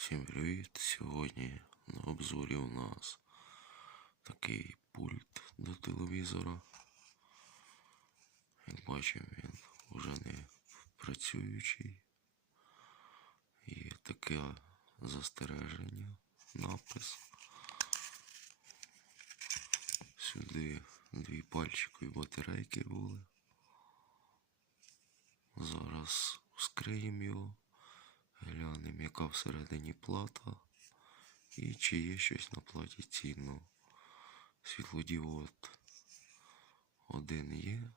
Всім привіт! Сьогодні на обзорі у нас такий пульт до телевізора. Як бачимо, він вже не працюючий. Є таке застереження, напис. Сюди дві пальчикові батарейки були. Зараз вскриємо його. Яка всередині плата і чи є щось на платі цінно. Світлодіод один є.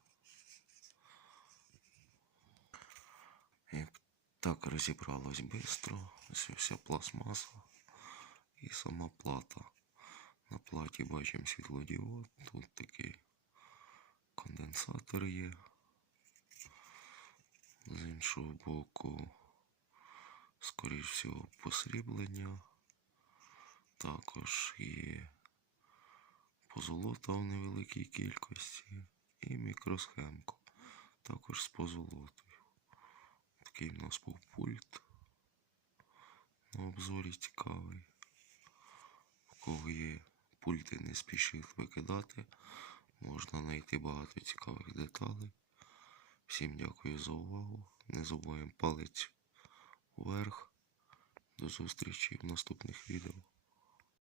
Як так розібралось швидко. Ось вся пластмаса і сама плата. На платі бачимо світлодіод. Тут такий конденсатор є. З іншого боку скоріш всього, посріблення. Також є позолота в невеликій кількості і мікросхемка. Також з позолотою. Такий в нас був пульт. На обзорі цікавий. У кого є пульти, не спішіть викидати. Можна знайти багато цікавих деталей. Всім дякую за увагу. Не забуваємо палець вверх. До зустрічі в наступних відео.